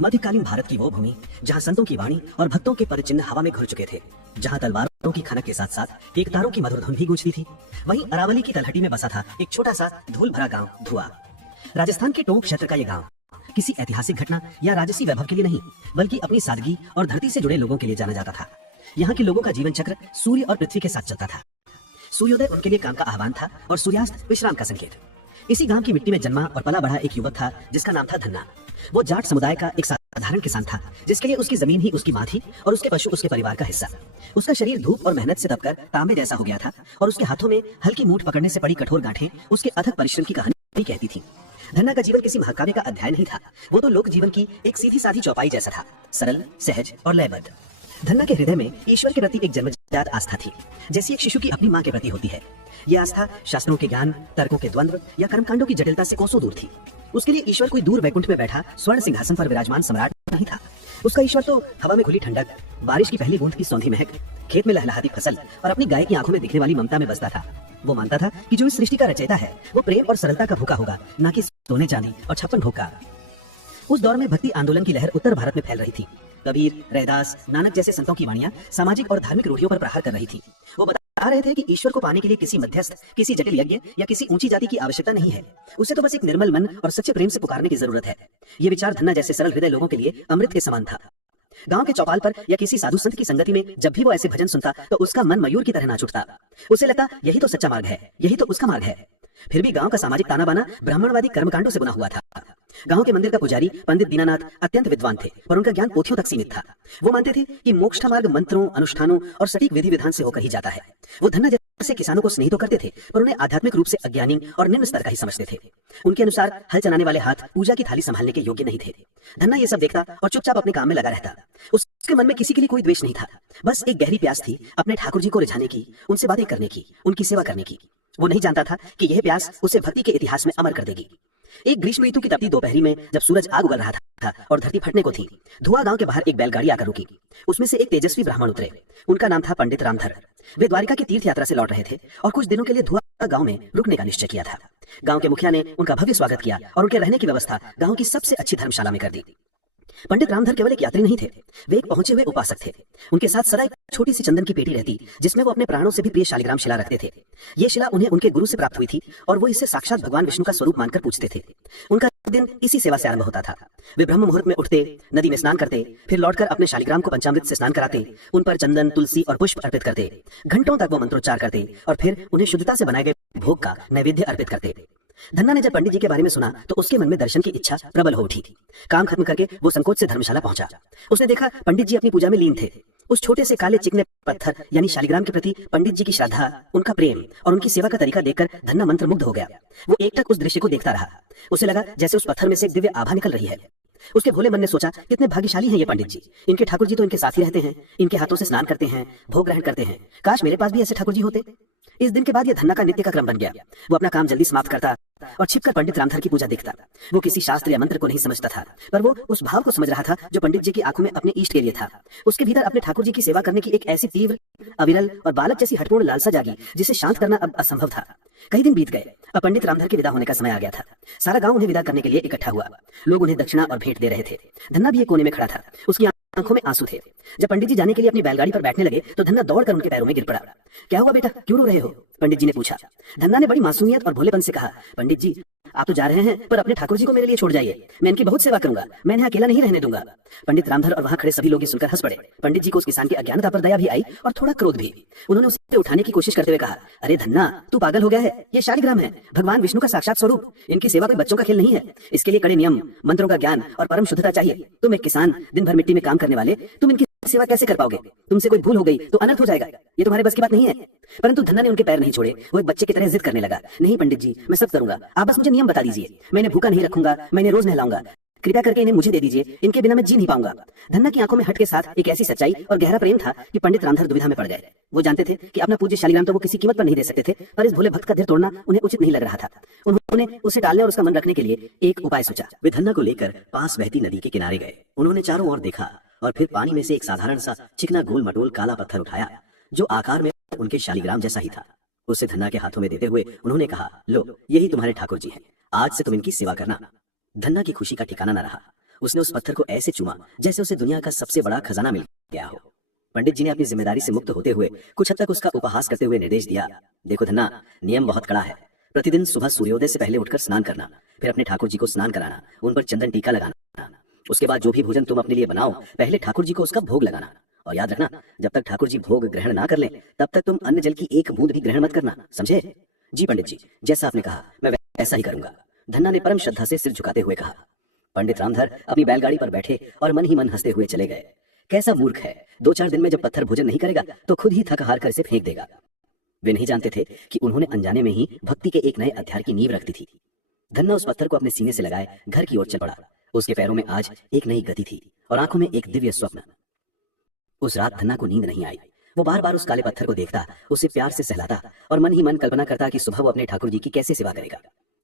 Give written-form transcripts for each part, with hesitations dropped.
मध्यकालीन भारत की वो भूमि जहाँ संतों की वाणी और भक्तों के पदचिन्ह हवा में घुल चुके थे, जहाँ तलवारों की खनक के साथ साथ एकतारों की मधुर धुन भी गूंजती थी, वहीं अरावली की तलहटी में बसा था एक छोटा सा धूल भरा गांव धुआ। राजस्थान के टोंक क्षेत्र का ये गांव किसी ऐतिहासिक घटना या राजसी वैभव के लिए नहीं, बल्कि अपनी सादगी और धरती से जुड़े लोगों के लिए जाना जाता था। यहाँ के लोगों का जीवन चक्र सूर्य और पृथ्वी के साथ चलता था। सूर्योदय उनके लिए काम का आह्वान था और सूर्यास्त विश्राम का संकेत। इसी गांव की मिट्टी में जन्मा और पला बढ़ा एक युवक था जिसका नाम था धन्ना। वो जाट समुदाय का एक साधारण किसान था, जिसके लिए उसकी जमीन ही उसकी माँ थी और उसके पशु उसके परिवार का हिस्सा। उसका शरीर धूप और मेहनत से दबकर तांबे जैसा हो गया था और उसके हाथों में हल्की मूठ पकड़ने से पड़ी कठोर गांठें उसके अथक परिश्रम की कहानी कहती थी। धन्ना का जीवन किसी महाकाव्य का अध्याय नहीं था, वो तो लोक जीवन की एक सीधी साधी चौपाई जैसा था, सरल, सहज और लयबद्ध। धन्ना के हृदय में ईश्वर के प्रति एक जन्मजात आस्था थी, जैसी एक शिशु की अपनी माँ के प्रति होती है। यह आस्था शास्त्रों के ज्ञान, तर्कों के द्वंद्व या कर्मकांडों की जटिलता से कोसों दूर थी। उसके लिए ईश्वर कोई दूर वैकुंठ में बैठा स्वर्ण सिंहासन पर विराजमान सम्राट नहीं था। उसका ईश्वर तो हवा में खुली ठंडक, बारिश की पहली बूंद की सौंधी महक, खेत में लहलहाती फसल और अपनी गाय की आंखों में दिखने वाली ममता में बसता था। वो मानता था कि जो इस सृष्टि का रचयिता है वो प्रेम और सरलता का भूखा होगा, न कि सोने चांदी और छप्पन भोग का। उस दौर में भक्ति आंदोलन की लहर उत्तर भारत में फैल रही थी। कबीर, रैदास, नानक जैसे संतों की वाणियां सामाजिक और धार्मिक रूढ़ियों पर प्रहार कर रही थी। वो बता रहे थे कि ईश्वर को पाने के लिए किसी मध्यस्थ, किसी जटिल यज्ञ या किसी ऊंची जाति की आवश्यकता नहीं है। उसे तो बस एक निर्मल मन और सच्चे प्रेम से पुकारने की जरूरत है। ये विचार धन्ना जैसे सरल हृदय लोगों के लिए अमृत के समान था। गांव के चौपाल पर या किसी साधु संत की संगति में जब भी वो ऐसे भजन सुनता तो उसका मन मयूर की तरह नाच उठता। उसे लगता यही तो सच्चा मार्ग है, यही तो उसका मार्ग है। फिर भी गांव का सामाजिक ताना बाना ब्राह्मणवादी कर्मकांडों से बुना हुआ था। गांव के मंदिर का पुजारी पंडित दीनानाथ अत्यंत विद्वान थे, पर उनका ज्ञान पोथियों तक सीमित था। वो मानते थे कि मोक्ष का मार्ग मंत्रों, अनुष्ठानों और सटीक विधि विधान से होकर ही जाता है। वो धन्ना जैसे किसानों को स्नेह तो करते थे, पर उन्हें आध्यात्मिक रूप से अज्ञानी और निम्न स्तर का ही समझते थे। उनके अनुसार हल चलाने वाले हाथ पूजा की थाली संभालने के योग्य नहीं थे। धन्ना ये सब देखता और चुपचाप अपने काम में लगा रहता। उसके मन में किसी के लिए कोई द्वेष नहीं था, बस एक गहरी प्यास थी अपने ठाकुर जी को रिझाने की, उनसे बातें करने की, उनकी सेवा करने की। वो नहीं जानता था कि यह प्यास उसे भक्ति के इतिहास में अमर कर देगी। एक ग्रीष्म ऋतु की तपती दोपहरी में जब सूरज आग उगल रहा था और धरती फटने को थी, धुआ गांव के बाहर एक बैलगाड़ी आकर रुकी। उसमें से एक तेजस्वी ब्राह्मण उतरे। उनका नाम था पंडित रामधर। वे द्वारिका की तीर्थ यात्रा से लौट रहे थे और कुछ दिनों के लिए धुआ गांव में रुकने का निश्चय किया था। गांव के मुखिया ने उनका भव्य स्वागत किया और उनके रहने की व्यवस्था गांव की सबसे अच्छी धर्मशाला में कर दी। पंडित रामधर केवल एक यात्री नहीं थे, वे एक पहुंचे हुए उपासक थे। उनके साथ सदा एक छोटी सी चंदन की पेटी रहती, जिसमें वो अपने प्राणों से भी प्रिय शालिग्राम शिला रखते थे। ये शिला उन्हें उनके गुरु से प्राप्त हुई थी और वो इसे साक्षात भगवान विष्णु का स्वरूप मानकर पूजते थे। उनका दिन इसी सेवा से आरंभ होता था। वे ब्रह्म मुहूर्त में उठते, नदी में स्नान करते, फिर लौटकर अपने शालिग्राम को पंचामृत से स्नान कराते, उन पर चंदन, तुलसी और पुष्प अर्पित करते। घंटों तक वो मंत्रोच्चार करते और फिर उन्हें शुद्धता से बनाए गए भोग का नैवेद्य अर्पित करते। धन्ना ने जब पंडित जी के बारे में सुना तो उसके मन में दर्शन की इच्छा प्रबल हो उठी। काम खत्म करके वो संकोच से धर्मशाला पहुंचा। उसने देखा पंडित जी अपनी पूजा में लीन थे। उस छोटे से काले चिकने पत्थर यानी शालिग्राम के प्रति पंडित जी की श्रद्धा, उनका प्रेम और उनकी सेवा का तरीका देखकर धन्ना मंत्रमुग्ध हो गया। वो एकटक उस दृश्य को देखता रहा। उसे लगा जैसे उस पत्थर में से एक दिव्य आभा निकल रही है। उसके भोले मन ने सोचा, कितने भाग्यशाली हैं ये पंडित जी। इनके ठाकुर जी तो इनके साथ ही रहते हैं, इनके हाथों से स्नान करते हैं, भोग ग्रहण करते हैं। काश मेरे पास भी ऐसे ठाकुर जी होते। इस दिन के बाद यह धन्ना का नित्य का क्रम बन गया। वो अपना काम जल्दी समाप्त करता और छिपकर पंडित रामधर की पूजा देखता। वो किसी शास्त्र या मंत्र को नहीं समझता था, पर वो उस भाव को समझ रहा था जो पंडित जी की आंखों में अपने इष्ट के लिए था। उसके भीतर अपने ठाकुर जी की सेवा करने की एक ऐसी तीव्र, अविरल और बालक जैसी हठपूर्ण लालसा जागी जिसे शांत करना अब असंभव था। कई दिन बीत गए। अब पंडित रामधर के विदा होने का समय आ गया था। सारा गांव उन्हें विदा करने के लिए इकट्ठा हुआ। लोग उन्हें दक्षिणा और भेंट दे रहे थे। धन्ना भी एक कोने में खड़ा था। उसकी आंखों में आंसू थे। जब पंडित जी जाने के लिए अपनी बैलगाड़ी पर बैठने लगे तो धन्ना दौड़कर उनके पैरों में गिर पड़ा। क्या हुआ बेटा, क्यों रो रहे हो? पंडित जी ने पूछा। धन्ना ने बड़ी मासूमियत और भोलेपन से कहा, पंडित जी आप तो जा रहे हैं, पर अपने ठाकुर जी को मेरे लिए छोड़ जाइए। मैं इनकी बहुत सेवा करूंगा, मैं इन्हें अकेला नहीं रहने दूंगा। पंडित रामधर और वहां खड़े सभी लोग ये सुनकर हंस पड़े। पंडित जी को उस किसान की अज्ञानता पर दया भी आई और थोड़ा क्रोध भी। उन्होंने उसे उठाने की कोशिश करते हुए कहा, अरे धन्ना, तू पागल हो गया है। ये शालिग्राम है, भगवान विष्णु का साक्षात स्वरूप। इनकी सेवा कोई बच्चों का खेल नहीं है। इसके लिए कड़े नियम, मंत्रों का ज्ञान और परम शुद्धता चाहिए। तुम एक किसान, दिन भर मिट्टी में काम करने वाले, तुम इनकी सेवा कैसे कर पाओगे? तुमसे कोई भूल हो गई तो अनर्थ हो जाएगा। ये तुम्हारे बस की बात नहीं है। परंतु धन्ना ने उनके पैर नहीं छोड़े। वो एक बच्चे की तरह जिद करने लगा, नहीं पंडित जी, मैं सब करूंगा, आप बस मुझे नियम बता दीजिए। मैं इन्हें भूखा नहीं रखूंगा, मैं इन्हें रोज नहलाऊंगा। कृपया करके इन्हें मुझे दे दीजिए, इनके बिना मैं जी नहीं पाऊंगा। धन्ना की आंखों में हट के साथ एक ऐसी सच्चाई और गहरा प्रेम था कि पंडित रामधर दुविधा में पड़ गए। वो जानते थे कि अपना पूज्य शालिग्राम तो वो किसी कीमत पर नहीं दे सकते थे, पर इस भोले भक्त का दिल तोड़ना उन्हें उचित नहीं लग रहा था। उन्होंने उसे टालने और उसका मन रखने के लिए एक उपाय सोचा। वे धन्ना को लेकर पास बहती नदी के किनारे गए। उन्होंने चारों ओर देखा और फिर पानी में से एक साधारण सा चिकना गोल मटोल काला पत्थर उठाया जो आकार में उनके शालिग्राम जैसा ही था। उसे धन्ना के हाथों में देते हुए उन्होंने कहा, लो यही तुम्हारे ठाकुर जी हैं, आज से तुम इनकी सेवा करना। धन्ना की खुशी का ठिकाना न रहा। उसने उस पत्थर को ऐसे चूमा जैसे उसे दुनिया का सबसे बड़ा खजाना मिल गया हो। पंडित जी ने अपनी जिम्मेदारी से मुक्त होते हुए कुछ हद तक उसका उपहास करते हुए निर्देश दिया, देखो धन्ना, नियम बहुत कड़ा है। प्रतिदिन सुबह सूर्योदय से पहले उठकर स्नान करना, फिर अपने ठाकुर जी को स्नान कराना, उन पर चंदन टीका लगाना। उसके बाद जो भी भोजन तुम अपने लिए बनाओ, पहले ठाकुर जी को उसका भोग लगाना। और याद रखना, जब तक ठाकुर जी भोग ग्रहण ना कर लें, तब तक तुम अन्न जल की एक बूंद भी ग्रहण मत करना, समझे? जी पंडित जी, जैसा आपने कहा मैं वैसा ही करूंगा, धन्ना ने परम श्रद्धा से सिर झुकाते हुए कहा। पंडित रामधर अपनी बैलगाड़ी पर बैठे और मन ही मन हंसते हुए चले गए। कैसा मूर्ख है, 2-4 दिन में जब पत्थर भोजन नहीं करेगा तो खुद ही थक हार कर इसे फेंक देगा। वे नहीं जानते थे कि उन्होंने अनजाने में ही भक्ति के एक नए अध्याय की नींव रख दी थी। धन्ना उस पत्थर को अपने सीने से लगाए घर की ओर चल पड़ा। उसके पैरों में आज एक नई गति थी और आंखों में एक दिव्य स्वप्न। उस रात धन्ना को नींद नहीं आई। वो बार बार उस काले पत्थर को देखता, उसे प्यार से सहलाता और मन ही मन कल्पना करता कि सुबह वो अपने ठाकुर जी की कैसे सेवा करेगा।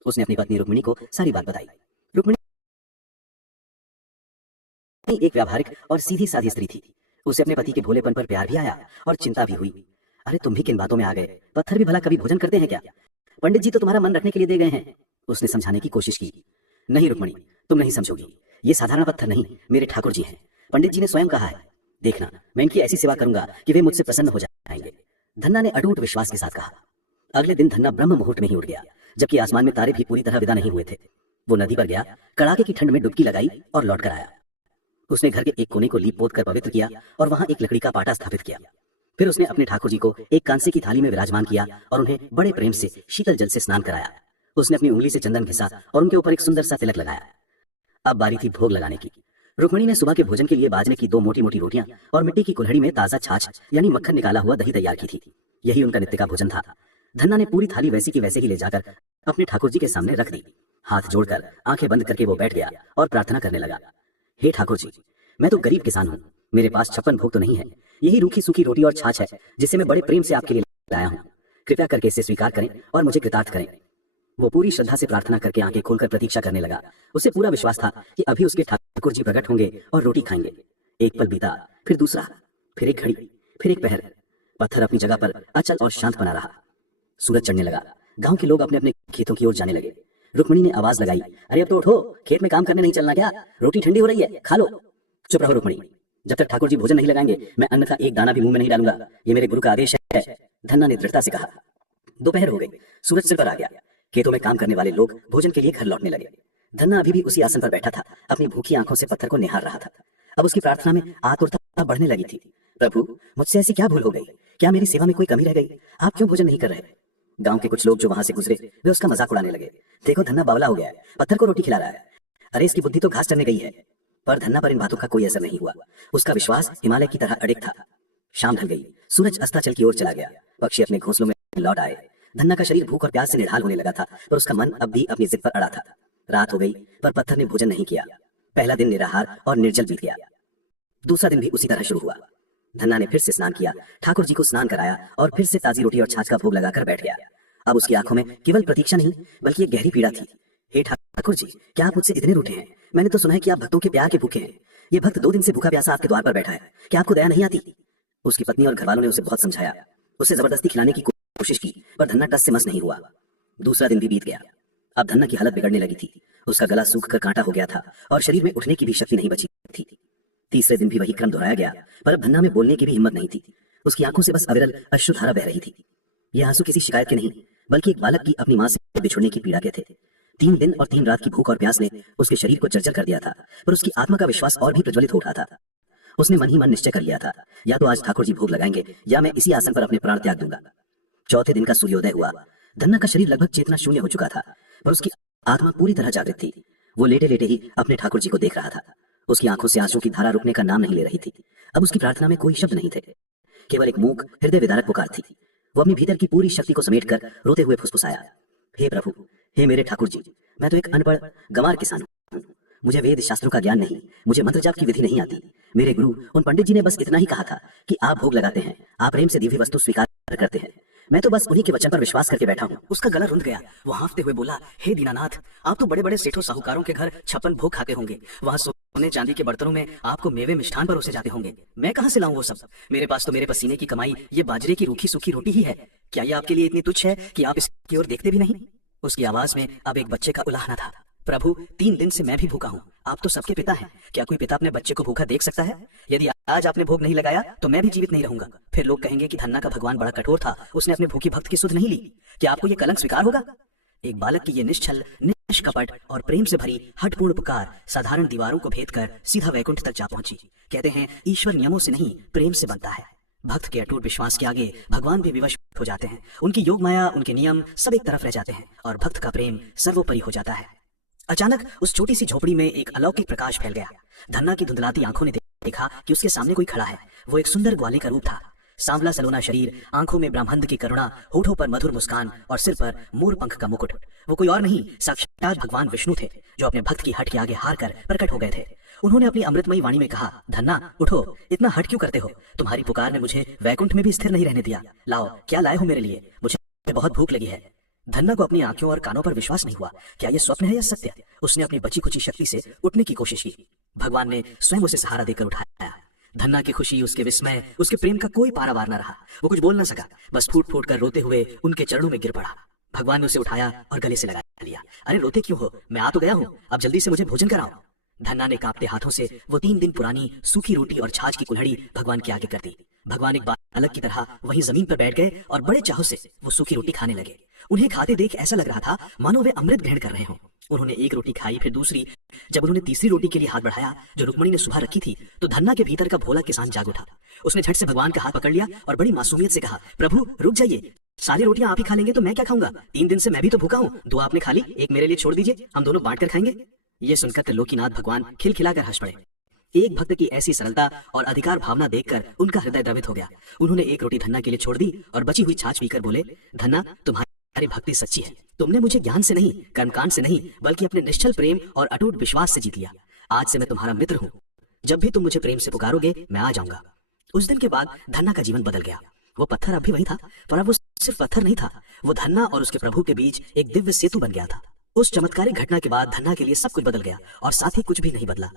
उसने अपनी पत्नी रुक्मिणी को सारी बात बताई। रुक्मिणी एक व्यावहारिक और सीधी सादी स्त्री थी। उसे अपने पति के भोलेपन पर प्यार भी आया और चिंता भी हुई। अरे तुम भी किन बातों में आ गए, पत्थर भी भला कभी भोजन करते हैं क्या? पंडित जी तो तुम्हारा मन रखने के लिए दे गए हैं, उसने समझाने की कोशिश की। नहीं रुक्मिणी, तुम नहीं समझोगी, ये साधारण पत्थर नहीं, मेरे ठाकुर जी हैं। पंडित जी ने स्वयं कहा है, देखना मैं इनकी ऐसी सेवा करूंगा कि वे मुझसे प्रसन्न हो जाएंगे। धन्ना ने अटूट विश्वास के साथ कहा। अगले दिन धन्ना ब्रह्म मुहूर्त में ही उठ गया, जबकि आसमान में तारे भी पूरी तरह विदा नहीं हुए थे। वो नदी पर गया, कड़ाके की ठंड में डुबकी लगाई और लौट कर आया। उसने घर के एक कोने को लीप पोत कर पवित्र किया और वहां एक लकड़ी का पाटा स्थापित किया। फिर उसने अपने ठाकुर जी को एक कांसे की थाली में विराजमान किया और उन्हें बड़े प्रेम से शीतल जल से स्नान कराया। उसने अपनी उंगली से चंदन घिसा और उनके ऊपर एक सुंदर सा तिलक लगाया। अब बारी थी भोग लगाने की। रुक्मिणी ने सुबह के भोजन के लिए बाजरे की 2 मोटी मोटी रोटियां और मिट्टी की कुल्हड़ी में ताजा छाछ यानी मक्खन निकाला हुआ दही तैयार की थी। यही उनका नित्य का भोजन था। धन्ना ने पूरी थाली वैसी की वैसे ही ले जाकर अपने ठाकुर जी के सामने रख दी। हाथ जोड़कर आंखें बंद करके वो बैठ गया और प्रार्थना करने लगा। हे ठाकुर जी, मैं तो गरीब किसान हूँ, मेरे पास 56 भोग तो नहीं है। यही रूखी सूखी रोटी और छाछ है जिसे मैं बड़े प्रेम से आपके लिए लाया हूँ। कृपया करके इसे स्वीकार करें और मुझे कृतार्थ करें। वो पूरी श्रद्धा से प्रार्थना करके आंखें खोलकर प्रतीक्षा करने लगा। उसे पूरा विश्वास था कि अभी उसके ठाकुर जी प्रकट होंगे और रोटी खाएंगे। एक पल बीता, फिर दूसरा, फिर एक घड़ी, फिर एक पहर। पत्थर अपनी जगह पर अचल और शांत बना रहा। सूरज चढ़ने लगा। गांव के लोग अपने अपने खेतों की ओर जाने लगे। रुक्मिणी ने आवाज लगाई, अरे अब तो उठो, खेत में काम करने नहीं चलना क्या? रोटी ठंडी हो रही है, खा लो। चुप रहो रुक्मिणी, जब तक ठाकुर जी भोजन नहीं लगाएंगे मैं अन्न का एक दाना भी मुंह में नहीं डालूंगा। ये मेरे गुरु का आदेश है, धन्ना ने दृढ़ता से कहा। दोपहर हो गई, सूरज सिर पर आ गया। खेतों में काम करने वाले लोग भोजन के लिए घर लौटने लगे। धन्ना अभी भी उसी आसन पर बैठा था, अपनी भूखी आंखों से पत्थर को निहार रहा था। अब उसकी प्रार्थना में आतुरता बढ़ने लगी थी। प्रभु, मुझसे ऐसी क्या भूल हो गई? क्या मेरी सेवा में कोई कमी रह गई? आप क्यों भोजन नहीं कर रहे? गांव के कुछ लोग जो वहां से गुजरे वे उसका मजाक उड़ाने लगे। देखो धन्ना बावला हो गया है, पत्थर को रोटी खिला रहा है। अरे इसकी बुद्धि तो घास चरने गई है। पर धन्ना पर इन बातों का कोई असर नहीं हुआ। उसका विश्वास हिमालय की तरह अडिग था। शाम ढल गई, सूरज अस्ताचल की ओर चला गया। पक्षी अपने घोंसलों में लौट आए। धन्ना का शरीर भूख और प्यास से निढाल होने लगा था, पर उसका मन अब भी अपनी जिद पर अड़ा था। रात हो गई पर पत्थर ने भोजन नहीं किया। पहला दिन निराहार और निर्जल बीत गया। दूसरा दिन भी उसी तरह शुरू हुआ। धन्ना ने फिर से स्नान किया, ठाकुर जी को स्नान कराया और फिर से ताजी रोटी और छाछ का भोग लगाकर बैठ गया। अब उसकी आंखों में केवल प्रतीक्षा नहीं बल्कि एक गहरी पीड़ा थी। हे ठाकुर जी, क्या आप मुझसे इतने रूठे हैं? मैंने तो सुना है कि आप भक्तों के प्यार के भूखे हैं। ये भक्त 2 दिन से भूखा प्यासा आपके द्वार पर बैठा है, क्या आपको दया नहीं आती? उसकी पत्नी और घरवालों ने उसे बहुत समझाया, उसे जबरदस्ती खिलाने की कोशिश की, पर धन्ना टस से मस नहीं हुआ। दूसरा दिन भी बीत गया। अब धन्ना की हालत बिगड़ने लगी थी। उसका गला सूख कर कांटा हो गया था और शरीर में उठने की भी शक्ति नहीं बची थी। तीसरे दिन भी वही क्रम दोहराया गया, पर अब धन्ना में बोलने की भी हिम्मत नहीं थी। उसकी आंखों से बस अविरल अश्रुधारा बह रही थी। ये आंसू किसी शिकायत के नहीं बल्कि एक बालक की अपनी मां से बिछुड़ने की पीड़ा के थे। 3 दिन और 3 रात की भूख और प्यास ने उसके शरीर को जर्जर कर दिया था, पर उसकी आत्मा का विश्वास और भी प्रज्वलित हो उठा था। उसने मन ही मन निश्चय कर लिया था, या तो आज ठाकुर जी भोग लगाएंगे या मैं इसी आसन पर अपने प्राण त्याग दूंगा। चौथे दिन का सूर्योदय हुआ। धन्ना का शरीर लगभग चेतना शून्य हो चुका था, पर उसकी आत्मा पूरी तरह जागृत थी। वो लेटे लेटे ही अपने ठाकुर जी को देख रहा था। उसकी आंखों से आंसू की धारा रुकने का नाम नहीं ले रही थी। अब उसकी प्रार्थना में कोई शब्द नहीं थे, केवल एक मूक हृदय विदारक पुकार थी। वो अपनी भीतर की पूरी शक्ति को समेटकर रोते हुए फुसफुसाया, हे प्रभु, हे मेरे ठाकुर जी, मैं तो एक अनपढ़ गंवार किसान हूँ। मुझे वेद शास्त्रों का ज्ञान नहीं, मुझे मंत्र जाप की विधि नहीं आती। मेरे गुरु उन पंडित जी ने बस इतना ही कहा था कि आप भोग लगाते हैं, आप प्रेम से दिव्य वस्तु स्वीकार करते हैं। मैं तो बस उन्हीं के वचन पर विश्वास करके बैठा हूँ। उसका गला रुंध गया। वो हांफते हुए बोला, हे दीनानाथ, आप तो बड़े बड़े सेठों साहूकारों के घर 56 भोग खाते होंगे। वहाँ सोने चांदी के बर्तनों में आपको मेवे मिष्ठान परोसे जाते होंगे। मैं कहाँ से लाऊं वो सब? मेरे पास तो मेरे पसीने की कमाई ये बाजरे की रूखी सूखी रोटी ही है। क्या ये आपके लिए इतनी तुच्छ है कि आप इसकी ओर देखते भी नहीं? उसकी आवाज में अब एक बच्चे का उलाहना था। प्रभु, 3 दिन से मैं भी भूखा हूँ। आप तो सबके पिता हैं। क्या कोई पिता अपने बच्चे को भूखा देख सकता है? यदि आज आपने भोग नहीं लगाया तो मैं भी जीवित नहीं रहूंगा। फिर लोग कहेंगे कि धन्ना का भगवान बड़ा कठोर था, उसने अपने भूखी भक्त की सुध नहीं ली। क्या आपको ये कलंक स्वीकार होगा? एक बालक की ये निश्छल, निष्कपट और प्रेम से भरी हठपूर्ण पुकार साधारण दीवारों को भेद कर सीधा वैकुंठ तक जा पहुंची। कहते हैं ईश्वर नियमों से नहीं, प्रेम से बनता है। भक्त के अटूट विश्वास के आगे भगवान भी विवश हो जाते हैं। उनकी योग माया, उनके नियम सब एक तरफ रह जाते हैं और भक्त का प्रेम सर्वोपरि हो जाता है। अचानक उस छोटी सी झोपड़ी में एक अलौकिक प्रकाश फैल गया। धन्ना की धुंधलाती आंखों ने देखा कि उसके सामने कोई खड़ा है। वो एक सुंदर ग्वाले का रूप था। सांवला सलोना शरीर, आंखों में ब्रह्मांड की करुणा, होठों पर मधुर मुस्कान और सिर पर मोर पंख का मुकुट। वो कोई और नहीं, साक्षात भगवान विष्णु थे, जो अपने भक्त की हट के आगे हार कर प्रकट हो गए थे। उन्होंने अपनी अमृतमयी वाणी में कहा, धन्ना उठो, इतना हट क्यों करते हो? तुम्हारी पुकार ने मुझे वैकुंठ में भी स्थिर नहीं रहने दिया। लाओ, क्या लाए हो मेरे लिए? मुझे बहुत भूख लगी है। धन्ना को अपनी आंखों और कानों पर विश्वास नहीं हुआ। क्या यह स्वप्न है या सत्य? उसने अपनी बची खुची शक्ति से उठने की कोशिश की। भगवान ने स्वयं उसे सहारा देकर उठाया। धन्ना की खुशी, उसके विस्मय, उसके प्रेम का कोई पारावार न रहा। वो कुछ बोल न सका, बस फूट फूट कर रोते हुए उनके चरणों में गिर पड़ा। भगवान ने उसे उठाया और गले से लगा लिया। अरे रोते क्यों हो? मैं आ तो गया हूँ, अब जल्दी से मुझे भोजन कराओ। धन्ना ने कांपते हाथों से वो 3 दिन पुरानी सूखी रोटी और छाछ की कुल्हड़ी भगवान के आगे कर दी। भगवान एक बालक की तरह वहीं जमीन पर बैठ गए और बड़े चाव से वो सूखी रोटी खाने लगे। उन्हें खाते देख ऐसा लग रहा था मानो वे अमृत ग्रहण कर रहे हों। उन्होंने एक रोटी खाई, फिर दूसरी। जब उन्होंने तीसरी रोटी के लिए हाथ बढ़ाया जो रुक्मणी ने सुबह रखी थी, तो धन्ना के भीतर का भोला किसान जाग उठा। उसने झट से भगवान का हाथ पकड़ लिया और बड़ी मासूमियत से कहा, प्रभु रुक जाइए, सारी रोटियां आप ही खा लेंगे तो मैं क्या खाऊंगा? 3 दिन से मैं भी तो भूखा हूँ। 2 आपने खा ली, एक मेरे लिए छोड़ दीजिए, हम दोनों बांट कर खाएंगे। ये सुनकर त्रिलोकीनाथ भगवान खिलखिलाकर हंस पड़े। एक भक्त की ऐसी सरलता और अधिकार भावना देखकर उनका हृदय द्रवित हो गया। उन्होंने एक रोटी धन्ना के लिए छोड़ दी और बची हुई छाछ पीकर बोले, धन्ना, तुम्हारी भक्ति सच्ची है। तुमने मुझे ज्ञान से नहीं, कर्मकांड से नहीं, बल्कि अपने निश्चल प्रेम और अटूट विश्वास से जीत लिया। आज से मैं तुम्हारा मित्र हूँ। जब भी तुम मुझे प्रेम से पुकारोगे, मैं आ जाऊंगा। उस दिन के बाद धन्ना का जीवन बदल गया। वो पत्थर अब भी वही था, पर अब वो सिर्फ पत्थर नहीं था, वो धन्ना और उसके प्रभु के बीच एक दिव्य सेतु बन गया था। उस चमत्कारिक घटना के बाद धन्ना के लिए सब कुछ बदल गया और साथ ही कुछ भी नहीं बदला।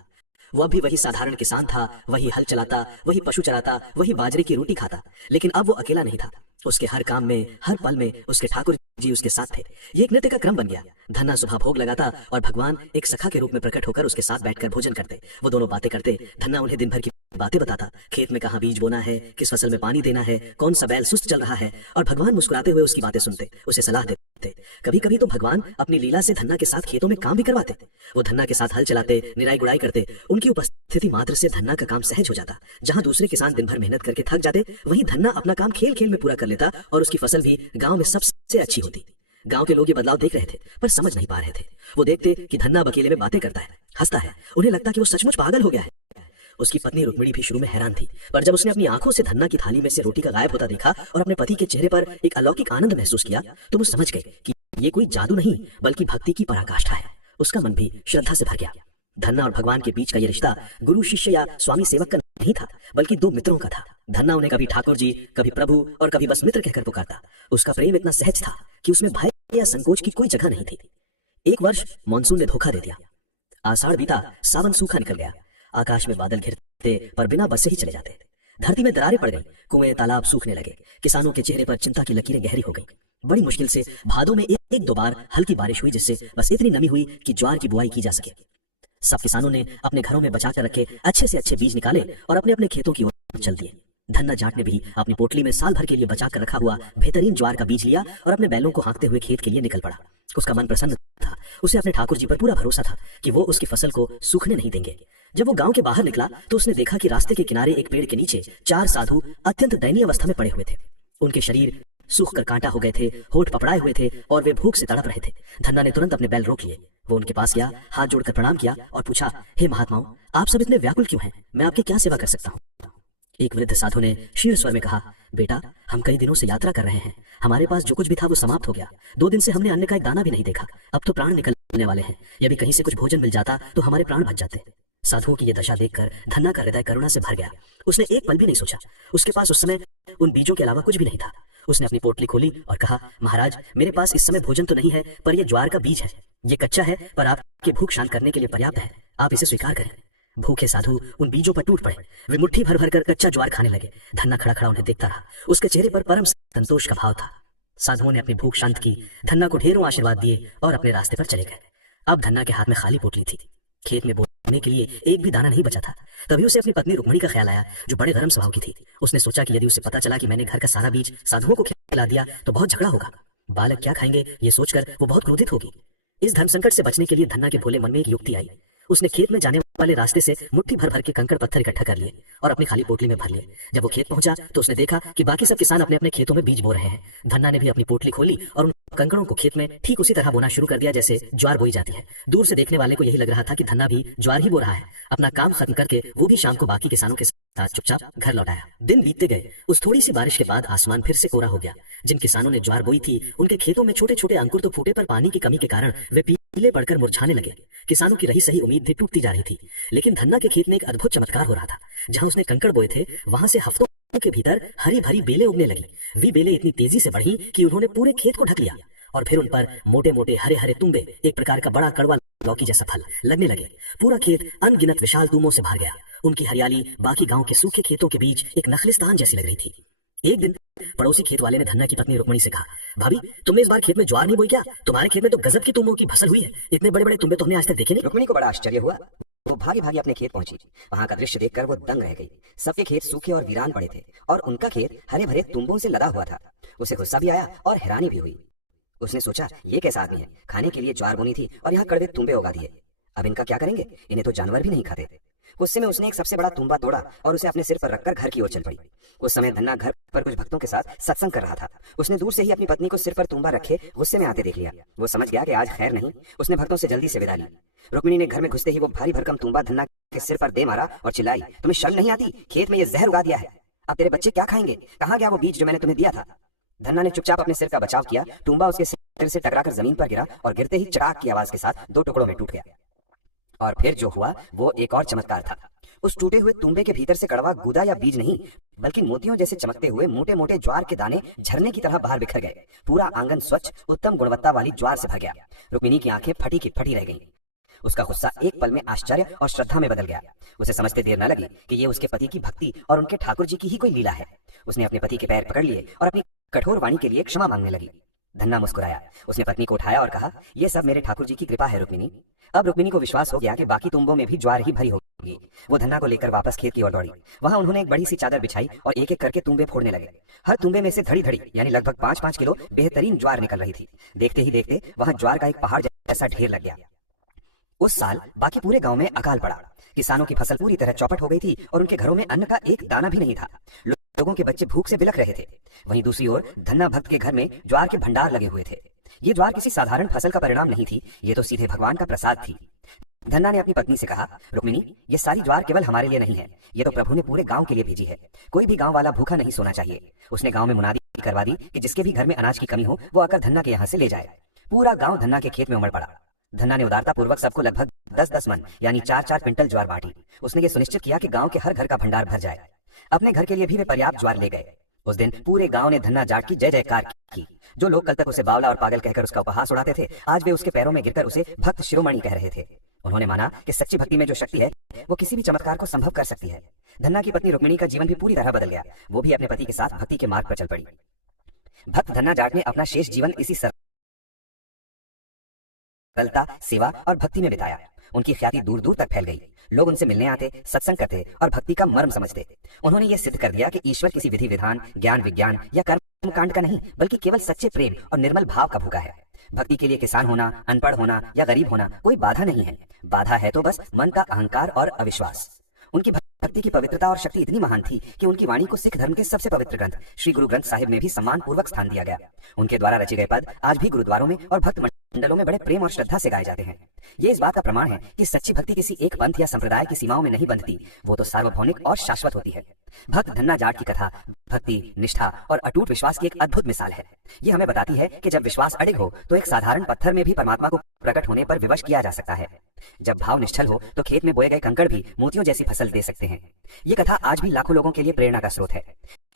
वो अब भी वही साधारण किसान था, वही हल चलाता, वही पशु चराता, वही बाजरे की रोटी खाता। लेकिन अब वो अकेला नहीं था। उसके हर काम में, हर पल में उसके ठाकुर जी उसके साथ थे। ये एक नृत्य का क्रम बन गया। धन्ना सुबह भोग लगाता और भगवान एक सखा के रूप में प्रकट होकर उसके साथ बैठकर भोजन करते। वो दोनों बातें करते। धन्ना उन्हें दिन भर की बातें बताता, खेत में कहाँ बीज बोना है, किस फसल में पानी देना है, कौन सा बैल सुस्त चल रहा है, और भगवान मुस्कुराते हुए उसकी बातें सुनते, उसे सलाह देते। कभी कभी तो भगवान अपनी लीला से धन्ना के साथ खेतों में काम भी करवाते। वो धन्ना के साथ हल चलाते, निराई गुड़ाई करते। उनकी उपस्थिति मात्र से धन्ना का काम सहज हो जाता। जहां दूसरे किसान दिन भर मेहनत करके थक जाते, वहीं धन्ना अपना काम खेल खेल में पूरा कर लेता और उसकी फसल भी गांव में सबसे अच्छी होती। गांव के लोग ये बदलाव देख रहे थे, पर समझ नहीं पा रहे थे। वो देखते कि धन्ना अकेले में बातें करता है, हंसता है। उन्हें लगता कि वो सचमुच पागल हो गया है। उसकी पत्नी रुक्मिणी भी शुरू में हैरान थी, पर जब उसने अपनी आंखों से धन्ना की थाली में से रोटी का गायब होता देखा और अपने पति के चेहरे पर एक अलौकिक आनंद महसूस किया, तो वो समझ गए कि ये कोई जादू नहीं, बल्कि भक्ति की पराकाष्ठा है। उसका मन भी श्रद्धा से भर गया। धन्ना और भगवान के बीच का ये रिश्ता गुरु शिष्य या स्वामी सेवक का नहीं था, बल्कि 2 मित्रों का था। धन्ना उन्हें कभी ठाकुर जी, कभी प्रभु और कभी बस मित्र कहकर पुकारता। उसका प्रेम इतना सहज था कि उसमें भय या संकोच की कोई जगह नहीं थी। एक वर्ष मानसून ने धोखा दे दिया। आषाढ़ बीता, सावन सूखा निकल गया। आकाश में बादल घिरते पर बिना बरसे ही चले जाते। धरती में दरारें पड़ गई, कुएं तालाब सूखने लगे। किसानों के चेहरे पर चिंता की लकीरें गहरी हो गई। बड़ी मुश्किल से भादों में एक 2 बार हल्की बारिश हुई, जिससे बस इतनी नमी हुई कि ज्वार की बुआई की जा सके। सब किसानों ने अपने घरों में बचा कर रखे अच्छे से अच्छे बीज निकाले और अपने अपने खेतों की ओर चल दिए। धन्ना जाट ने भी अपनी पोटली में साल भर के लिए बचा कर रखा हुआ बेहतरीन ज्वार का बीज लिया और अपने बैलों को हाँकते हुए खेत के लिए निकल पड़ा। उसका मन प्रसन्न था। उसे अपने ठाकुर जी पर पूरा भरोसा था कि वो उसकी फसल को सूखने नहीं देंगे। जब वो गांव के बाहर निकला तो उसने देखा कि रास्ते के किनारे एक पेड़ के नीचे 4 साधु अत्यंत दयनीय अवस्था में पड़े हुए थे। उनके शरीर सूख कर कांटा हो गए थे, होठ पपड़ाए हुए थे और वे भूख से तड़प रहे थे। धन्ना ने तुरंत अपने बैल रोक लिए। वो उनके पास गया, हाथ जोड़कर प्रणाम किया और पूछा, हे महात्माओं, आप सब इतने व्याकुल क्यों हैं? मैं आपकी क्या सेवा कर सकता हूँ? एक वृद्ध साधु ने शीर्ण स्वर में कहा, बेटा, हम कई दिनों से यात्रा कर रहे हैं। हमारे पास जो कुछ भी था वो समाप्त हो गया। 2 दिन से हमने अन्न का एक दाना भी नहीं देखा। अब तो प्राण निकलने वाले हैं। यदि कहीं से कुछ भोजन मिल जाता तो हमारे प्राण बच जाते। साधुओं की यह दशा देखकर धन्ना का हृदय करुणा से भर गया। उसने एक पल भी नहीं सोचा। उसके पास उस समय उन बीजों के अलावा कुछ भी नहीं था। उसने अपनी पोटली खोली और कहा, महाराज, मेरे पास इस समय भोजन तो नहीं है, पर यह ज्वार का बीज है। ये कच्चा है, पर आपकी भूख शांत करने के लिए पर्याप्त है। आप इसे स्वीकार करें। भूखे साधु उन बीजों पर टूट पड़े। वे मुट्ठी भर भर कर कच्चा ज्वार खाने लगे। धन्ना खड़ा खड़ा उन्हें देखता रहा। उसके चेहरे पर परम संतोष का भाव था। साधुओं ने अपनी भूख शांत की, धन्ना को ढेरों आशीर्वाद दिए और अपने रास्ते पर चले गए। अब धन्ना के हाथ में खाली पोटली थी। खेत में बोने के लिए एक भी दाना नहीं बचा था। तभी उसे अपनी पत्नी रुक्मिणी का ख्याल आया, जो बड़े गर्म स्वभाव की थी। उसने सोचा कि यदि उसे पता चला कि मैंने घर का सारा बीज साधुओं को खिला दिया तो बहुत झगड़ा होगा। बालक क्या खाएंगे ये सोचकर वो बहुत क्रोधित होगी। इस धर्म संकट से बचने के लिए धन्ना के भोले मन में एक युक्ति आई। उसने खेत में जाने वाले रास्ते से मुट्ठी भर भर के कंकड़ पत्थर इकट्ठा कर लिए और अपनी खाली पोटली में भर लिए। जब वो खेत पहुंचा तो उसने देखा कि बाकी सब किसान अपने अपने खेतों में बीज बो रहे हैं। धन्ना ने भी अपनी पोटली खोली और उन कंकड़ों को खेत में ठीक उसी तरह बोना शुरू कर दिया जैसे ज्वार बोई जाती है। दूर से देखने वाले को यही लग रहा था कि धन्ना भी ज्वार ही बो रहा है। अपना काम खत्म करके वो भी शाम को बाकी किसानों के साथ चुपचाप घर लौट आया। दिन बीतते गए। उस थोड़ी सी बारिश के बाद आसमान फिर से कोरा हो गया। जिन किसानों ने ज्वार बोई थी उनके खेतों में छोटे छोटे अंकुर तो फूटे, पर पानी की कमी के कारण वे पीले पड़कर मुरझाने लगे। किसानों की रही सही उम्मीद भी टूटती जा रही थी। लेकिन धन्ना के खेत में एक अद्भुत चमत्कार हो रहा था। जहां उसने कंकड़ बोए थे वहां से हफ्तों के भीतर हरी भरी बेलें उगने लगी। वे बेलें इतनी तेजी से बढ़ी कि उन्होंने पूरे खेत को ढक लिया और फिर उन पर मोटे मोटे हरे हरे तुम्बे, एक प्रकार का बड़ा कड़वा लौकी जैसा फल, लगने लगे। पूरा खेत अनगिनत विशाल तुमों से भर गया। उनकी हरियाली बाकी गांव के सूखे खेतों के बीच एक नखलिस्तान जैसी लग रही थी। एक दिन पड़ोसी खेत वाले ने धन्ना की पत्नी रुक्मिणी से कहा, भाभी तुमने इस बार खेत में ज्वार नहीं बोई क्या? तुम्हारे खेत में तो गजब की तुमों की फसल हुई है। इतने बड़े बड़े तुम्बे तो हमने आज तक देखे नहीं। रुक्मिणी को बड़ा आश्चर्य हुआ। वो भागी भागी अपने खेत पहुंची। वहां का दृश्य देखकर वो दंग रह गई। सबके खेत सूखे और वीरान पड़े थे और उनका खेत हरे भरे तुम्बों से लदा हुआ था। उसे गुस्सा भी आया और हैरानी भी हुई। उसने सोचा, ये कैसा आदमी है, खाने के लिए ज्वार बोनी थी और यहाँ कड़वे तुम्बे उगा दिए। अब इनका क्या करेंगे? इन्हें तो जानवर भी नहीं खाते। गुस्से में उसने एक सबसे बड़ा तुम्बा तोड़ा और उसे अपने सिर पर रखकर घर की ओर चल पड़ी। उस समय धन्ना घर पर कुछ भक्तों के साथ सत्संग कर रहा था। उसने दूर से ही अपनी पत्नी को सिर पर तुम्बा रखे गुस्से में आते देख लिया। वो समझ गया कि आज खैर नहीं। उसने भक्तों से जल्दी से विदा ली। रुक्मिणी ने घर में घुसते ही वो भारी भरकम तुम्बा धन्ना के सिर पर दे मारा और चिल्लाई, तुम्हें शर्म नहीं आती? खेत में ये जहर उगा दिया है। अब तेरे बच्चे क्या खाएंगे? कहाँ गया वो बीज जो मैंने तुम्हें दिया था? धन्ना ने चुपचाप अपने सिर का बचाव किया। तुम्बा उसके सिर से टकराकर जमीन पर गिरा और गिरते ही चटाक की आवाज के साथ दो टुकड़ों में टूट गया। और फिर जो हुआ वो एक और चमत्कार था। उस टूटे हुए तुम्बे के भीतर से कड़वा गुदा या बीज नहीं, बल्कि मोतियों जैसे चमकते हुए मोटे मोटे ज्वार के दाने झरने की तरह बाहर बिखर गए। पूरा आंगन स्वच्छ उत्तम गुणवत्ता वाली ज्वार से भर गया। रुक्मिणी की आंखें फटी की फटी रह गईं। उसका गुस्सा एक पल में आश्चर्य और श्रद्धा में बदल गया। उसे समझते देर न लगी कि ये उसके पति की भक्ति और उनके ठाकुर जी की ही कोई लीला है। उसने अपने पति के पैर पकड़ लिए और अपनी कठोर वाणी के लिए क्षमा मांगने लगी। धन्ना मुस्कुराया। उसने पत्नी को उठाया और कहा, यह सब मेरे ठाकुर जी की कृपा है रुक्मिणी। अब रुक्मिणी को विश्वास हो गया कि बाकी तुम्बों में भी ज्वार ही भरी होगी। वो धन्ना को लेकर वापस खेत की ओर दौड़ी। वहां उन्होंने एक बड़ी सी चादर बिछाई और एक एक करके तुम्बे फोड़ने लगे। हर तुम्बे में से धड़ी धड़ी यानी लगभग 5-5 किलो बेहतरीन ज्वार निकल रही थी। देखते ही देखते वहां ज्वार का एक पहाड़ जैसा ढेर लग गया। उस साल बाकी पूरे गांव में अकाल पड़ा। किसानों की फसल पूरी तरह चौपट हो गई थी और उनके घरों में अन्न का एक दाना भी नहीं था। लोगों के बच्चे भूख से बिलख रहे थे। वहीं दूसरी ओर धन्ना भक्त के घर में ज्वार के भंडार लगे हुए थे। ये ज्वार किसी साधारण फसल का परिणाम नहीं थी, ये तो सीधे भगवान का प्रसाद थी। धन्ना ने अपनी पत्नी से कहा, रुक्मिणी ये सारी ज्वार केवल हमारे लिए नहीं है, ये तो प्रभु ने पूरे गांव के लिए भेजी है। कोई भी गांव वाला भूखा नहीं सोना चाहिए। उसने गांव में मुनादी करवा दी कि जिसके भी घर में अनाज की कमी हो वो आकर धन्ना के यहाँ से ले जाए। पूरा गांव धन्ना के खेत में उमड़ पड़ा। धन्ना ने उदारता पूर्वक सबको लगभग 10-10 मन यानी 4-4 क्विंटल ज्वार बांटी। उसने ये सुनिश्चित किया कि गांव के हर घर का भंडार भर जाए। अपने घर के लिए भी वे पर्याप्त ज्वार ले गए। उस दिन पूरे गांव ने धन्ना जाट की जय जयकार की। जो लोग कल तक उसे बावला और पागल कहकर उसका उपहास उड़ाते थे, आज वे उसके पैरों में गिरकर उसे भक्त शिरोमणि कह रहे थे। उन्होंने माना कि सच्ची भक्ति में जो शक्ति है वो किसी भी चमत्कार को संभव कर सकती है। धन्ना की पत्नी रुक्मिणी का जीवन भी पूरी तरह बदल गया। वो भी अपने पति के साथ भक्ति के मार्ग पर चल पड़ी। भक्त धन्ना जाट ने अपना शेष जीवन इसी सरलता, सेवा और भक्ति में बिताया। उनकी ख्याति दूर दूर तक फैल गई। लोग उनसे मिलने आते, सत्संग करते और भक्ति का मर्म समझते। उन्होंने ये सिद्ध कर दिया कि ईश्वर किसी विधि विधान, ज्ञान विज्ञान या कर्म कांड का नहीं, बल्कि केवल सच्चे प्रेम और निर्मल भाव का भूखा है। भक्ति के लिए किसान होना, अनपढ़ होना या गरीब होना कोई बाधा नहीं है। बाधा है तो बस मन का अहंकार और अविश्वास। उनकी भक्ति की पवित्रता और शक्ति इतनी महान थी कि उनकी वाणी को सिख धर्म के सबसे पवित्र ग्रंथ श्री गुरु ग्रंथ साहिब में भी सम्मान पूर्वक स्थान दिया गया। उनके द्वारा रचे गए पद आज भी गुरुद्वारों में और भक्त मंडलों में बड़े प्रेम और श्रद्धा से गाए जाते हैं। ये इस बात का प्रमाण है कि सच्ची भक्ति किसी एक पंथ या संप्रदाय की सीमाओं में नहीं बंधती, वो तो सार्वभौमिक और शाश्वत होती है। भक्त धन्ना जाट की कथा भक्ति, निष्ठा और अटूट विश्वास की एक अद्भुत मिसाल है। ये हमें बताती है कि जब विश्वास अडिग हो तो एक साधारण पत्थर में भी परमात्मा को प्रकट होने पर विवश किया जा सकता है। जब भाव निश्चल हो तो खेत में बोए गए कंकड़ भी मोतियों जैसी फसल दे सकते हैं। ये कथा आज भी लाखों लोगों के लिए प्रेरणा का स्रोत है।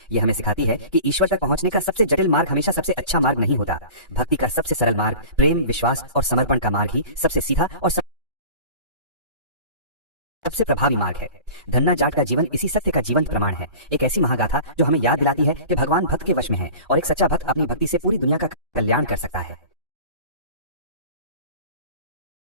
ये हमें सिखाती है कि ईश्वर तक पहुंचने का सबसे जटिल मार्ग हमेशा सबसे अच्छा मार्ग नहीं होता। भक्ति का सबसे सरल मार्ग, प्रेम, विश्वास और समर्पण का मार्ग ही सबसे सीधा और सबसे प्रभावी मार्ग है। धन्ना जाट का जीवन इसी सत्य का जीवंत प्रमाण है। एक ऐसी महागाथा जो हमें याद दिलाती है कि भगवान भक्त के वश में है और एक सच्चा भक्त अपनी भक्ति से पूरी दुनिया का कल्याण कर सकता है।